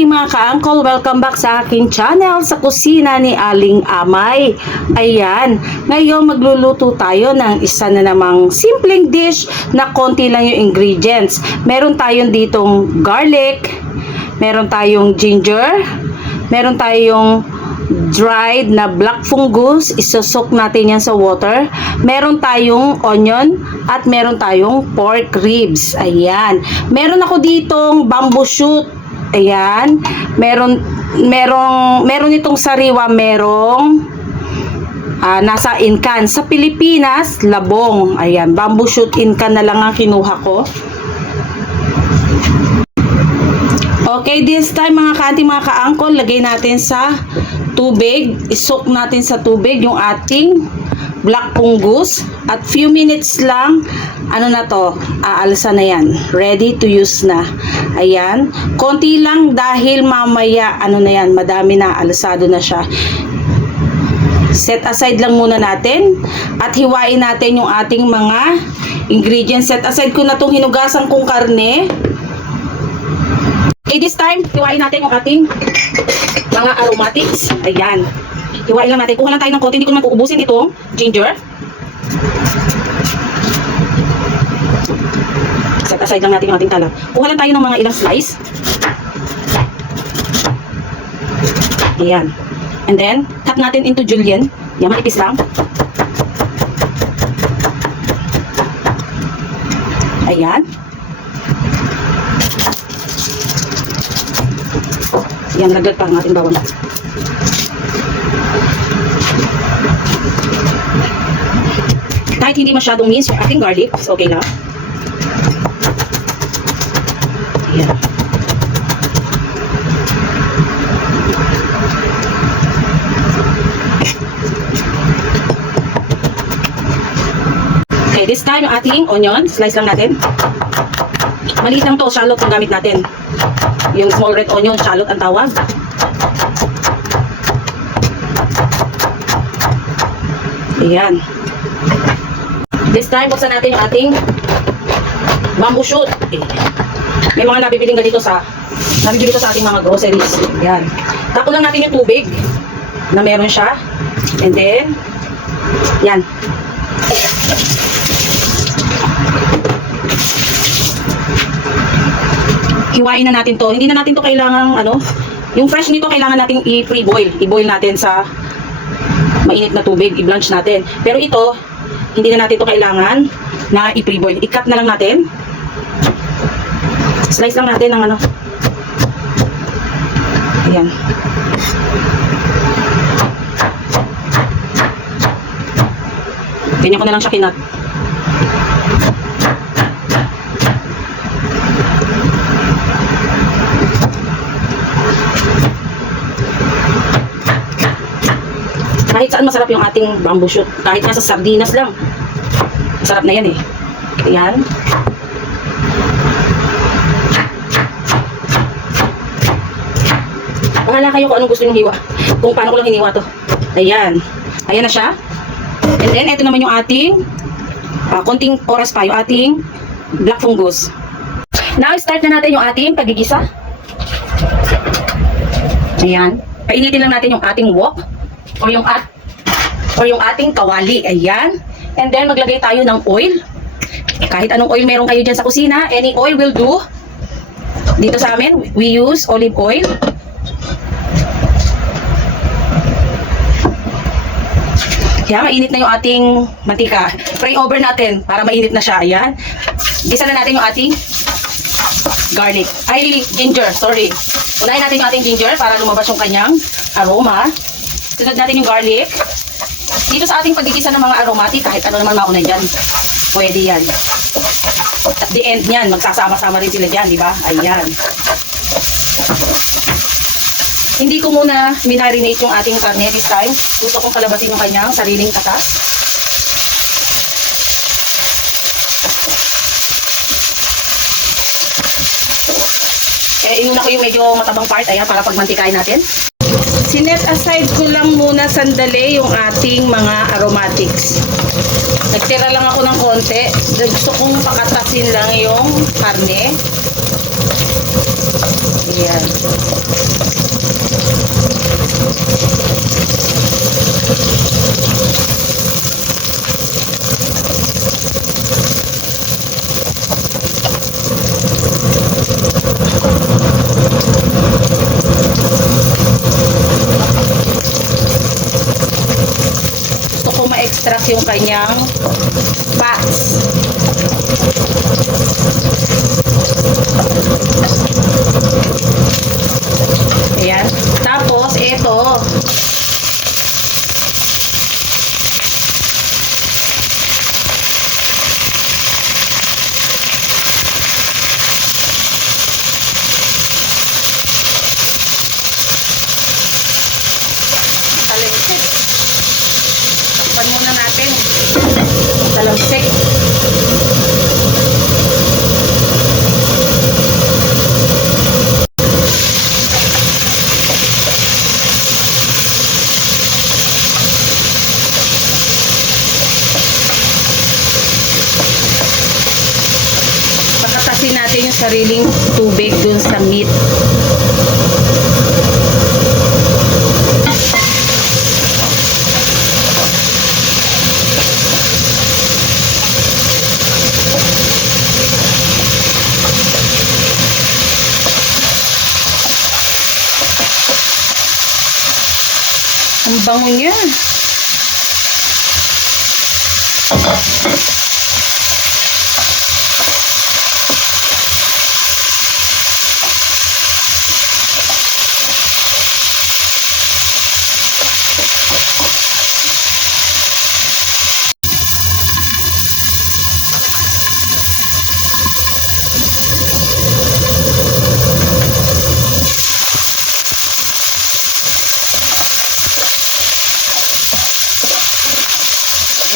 ka-auntie, mga ka-uncle, welcome back sa aking channel sa kusina ni Aling Amay. Ayan, ngayon magluluto tayo ng isa na namang simpleng dish na konti lang yung ingredients. Meron tayong ditong garlic, meron tayong ginger, meron tayong dried na black fungus, isosok natin yan sa water. Meron tayong onion at meron tayong pork ribs. Ayan. Meron ako ditong bamboo shoot. Ayan. Meron itong sariwa, merong nasa incan. Sa Pilipinas, labong. Ayan, bamboo shoot incan na lang ang kinuha ko. Okay, this time mga ka-auntie, mga ka-uncle, lagay natin sa tubig. Isok natin sa tubig yung ating black fungus. At few minutes lang, ano na to, aalsa na yan. Ready to use na. Ayan. Konti lang dahil mamaya, ano na yan, madami na, alisado na siya. Set aside lang muna natin. At hiwain natin yung ating mga ingredients. Set aside ko na itong hinugasan kong karne. Okay, this time, hiwain natin yung ating mga aromatics. Ayan. Hiwain lang natin. Kuha lang tayo ng konti. Hindi ko naman uubusin itong ginger. Set aside lang natin yung ating talab. Kuha lang tayo ng mga ilang slice. Ayan. And then, cut natin into julienne. Yan, manipis lang. Ayan. Yan, lagdag pa ang ating bawang. Kahit hindi masyadong mince yung ating garlic, so okay lang. Yan. Okay, this time yung ating onion, slice lang natin. Maliit lang to, shallot ang gamit natin. Yung small red onion, shallot ang tawag. Ayan. This time, buksan natin yung ating bamboo shoot. May mga nabibiling ganito sa ating mga groceries. Ayan. Tapon lang natin yung tubig na meron siya. And then, yan. Hiwain na natin to. Hindi na natin to kailangan, yung fresh nito kailangan natin i-pre-boil. I-boil natin sa mainit na tubig, i-blanch natin. Pero ito, hindi na natin to kailangan na i-pre-boil. I-cut na lang natin. Slice lang natin ng Ayan. Ganyan ko na lang siya kinat. Kahit saan masarap yung ating bamboo shoot. Kahit nasa sardinas lang. Masarap na yan eh. Ayan. Bahala kayo kung anong gusto nyo hiwa. Kung paano ko lang hiniwa to. Ayan. Ayan na siya. And then, ito naman yung ating konting oras pa. Yung ating black fungus. Now, start na natin yung ating pagigisa. Ayan. Painitin lang natin yung ating wok. O yung ating kawali. Ayan. And then, maglagay tayo ng oil. Kahit anong oil meron kayo dyan sa kusina, any oil will do. Dito sa amin, we use olive oil. Kaya mainit na yung ating mantika. Pray over natin para mainit na siya. Ayan. Gisa na natin yung ating garlic. Ay, ginger. Sorry. Unahin natin yung ating ginger para lumabas yung kanyang aroma. Sunod natin yung garlic. Dito sa ating pagigisa ng mga aromatic, kahit ano naman mauna dyan, pwede yan. At the end niyan, magsasama-sama rin sila dyan, di ba? Ayan. Hindi ko muna minarinate yung ating karne this time. Gusto kong kalabasin yung kanyang sariling katas. Inuna ko yung medyo matabang part, ayan, para pagmantikain natin. Sinet aside ko lang muna sandali yung ating mga aromatics. Nagtira lang ako ng konti. Gusto kong pakatasin lang yung karne. Ayan. Ayan. Gusto ko ma-extract yung kanyang fats. Ayan. Tapos, ito. Talamsik. Takpan muna natin. Talamsik. Pakatasin natin yung sariling tubig dun sa meat. Ang bango niya.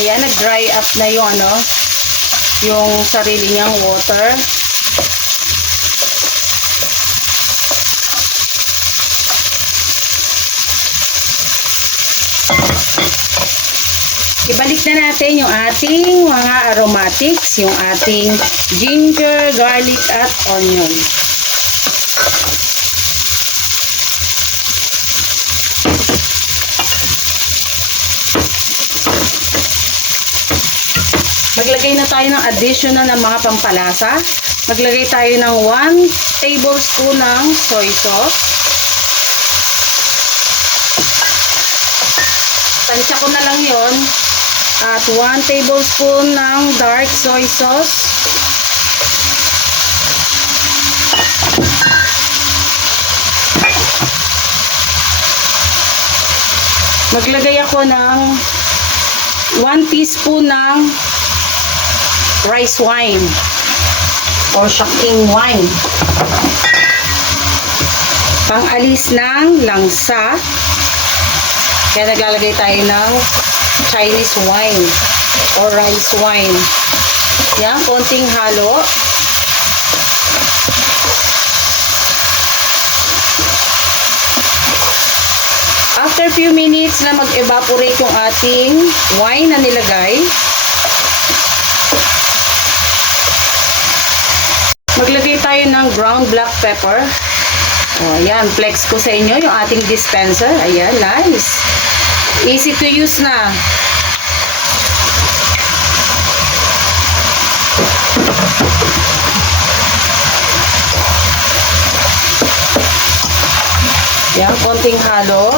Ayan, nag-dry up na yung yung sarili niyang water. Ibalik na natin yung ating mga aromatics, yung ating ginger, garlic, at onion. Maglagay na tayo ng additional na mga pampalasa. Maglagay tayo ng 1 tablespoon ng soy sauce. Tansya ko na lang yon. At 1 tablespoon ng dark soy sauce. Maglagay ako ng 1 teaspoon ng rice wine or shaking wine. Pang-alis ng langsa. Kaya naglalagay tayo ng Chinese wine or rice wine. Yan, konting halo. After few minutes na mag-evaporate yung ating wine na nilagay, maglagay tayo ng ground black pepper. O, ayan, flex ko sa inyo yung ating dispenser. Ayan, nice. Easy to use na. Ayan, konting halo.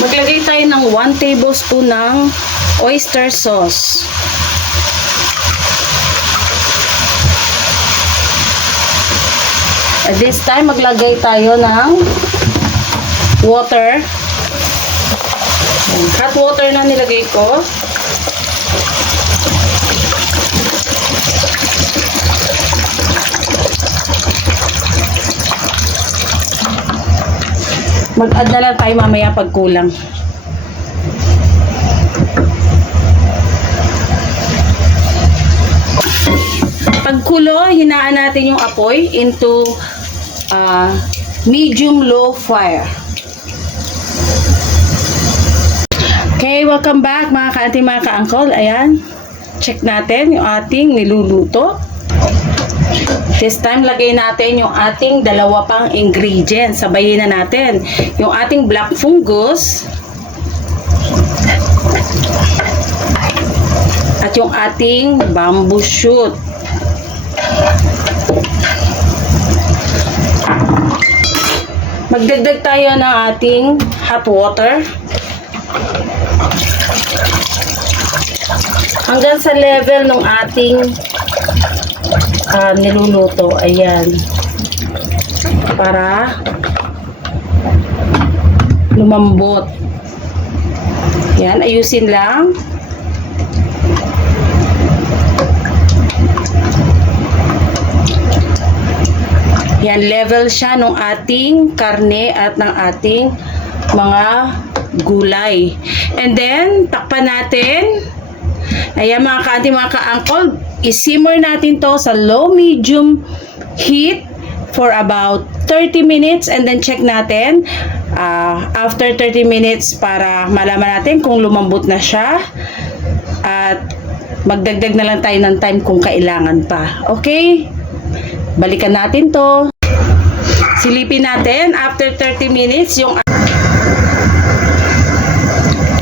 Maglagay tayo ng 1 tablespoon ng oyster sauce. At this time, maglagay tayo ng water. Hot water na nilagay ko. Mag-add na lang tayo mamaya pag kulang. Pagkulo, hinaan natin yung apoy into medium-low fire. Okay, welcome back mga ka-auntie, mga ka-uncle. Ayan, check natin yung ating niluluto. This time, lagay natin yung ating dalawa pang ingredients. Sabayin na natin yung ating black fungus at yung ating bamboo shoot. Magdagdag tayo ng ating hot water hanggang sa level ng ating niluluto. Ayan, para lumambot. Yan, ayusin lang. Yan, level siya ng ating karne at ng ating mga gulay. And then, takpan natin. Ayan mga ka-auntie, mga ka-uncle, isimmer natin to sa low-medium heat for about 30 minutes and then check natin after 30 minutes para malaman natin kung lumambot na siya at magdagdag na lang tayo ng time kung kailangan pa. Okay? Balikan natin to. Silipin natin after 30 minutes yung...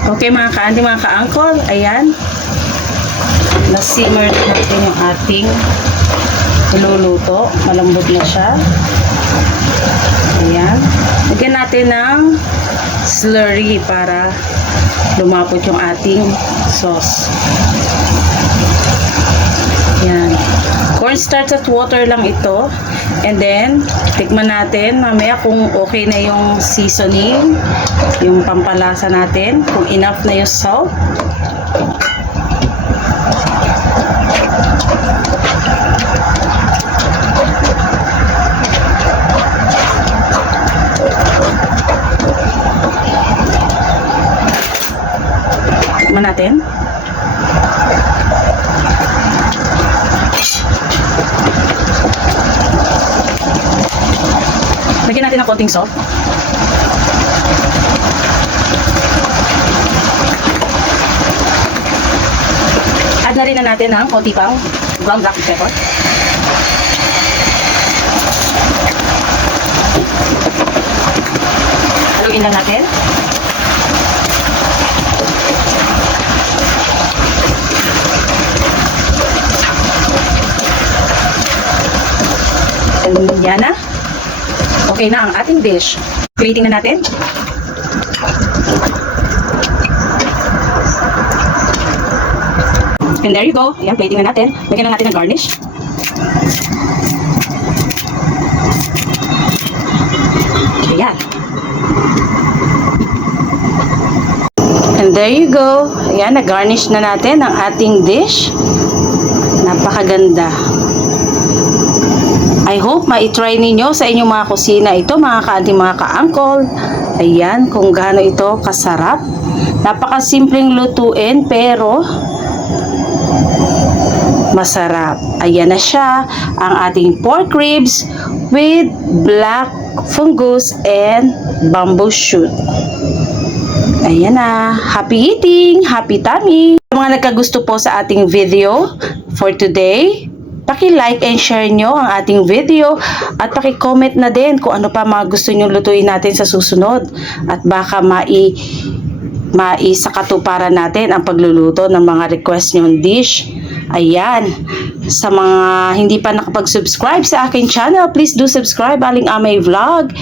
Okay mga ka-auntie, mga ka-uncle, ayan. Na-simmer natin yung ating niluluto. Malambot na siya. Ayan. Lagyan natin ng slurry para lumapot yung ating sauce. Ayan. Cornstarch at water lang ito. And then, tikman natin mamaya kung okay na yung seasoning, yung pampalasa natin, kung enough na yung salt. Tikman natin. Lagyan natin ng konting salt. Add na rin na natin ng konti pang ground black pepper. Haluin lang natin. And yan na. Okay na ang ating dish. Plating na natin. And there you go. Ayan, plating na natin. Lagyan na natin ng garnish. Ayan. And there you go. Ayan, nag-garnish na natin ang ating dish. Napakaganda. I hope ma-try ninyo sa inyong mga kusina ito, mga ka-auntie, mga ka-uncle. Ayan, kung gaano ito kasarap. Napakasimpleng lutuin, pero masarap. Ayan na siya, ang ating pork ribs with black fungus and bamboo shoot. Ayan na. Happy eating! Happy tummy! Mga nagkagusto po sa ating video for today, paki-like and share nyo ang ating video at paki-comment na din kung ano pa mga gusto nyo lutuin natin sa susunod at baka maisakatuparan natin ang pagluluto ng mga request nyong dish. Ayan, sa mga hindi pa nakapag-subscribe sa aking channel, please do subscribe, Aling Amay Vlog,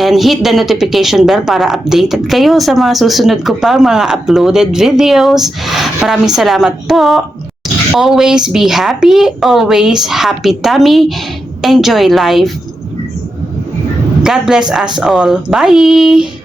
and hit the notification bell para updated kayo sa mga susunod ko pa mga uploaded videos. Maraming salamat po. Always be happy, always happy tummy, enjoy life. God bless us all. Bye!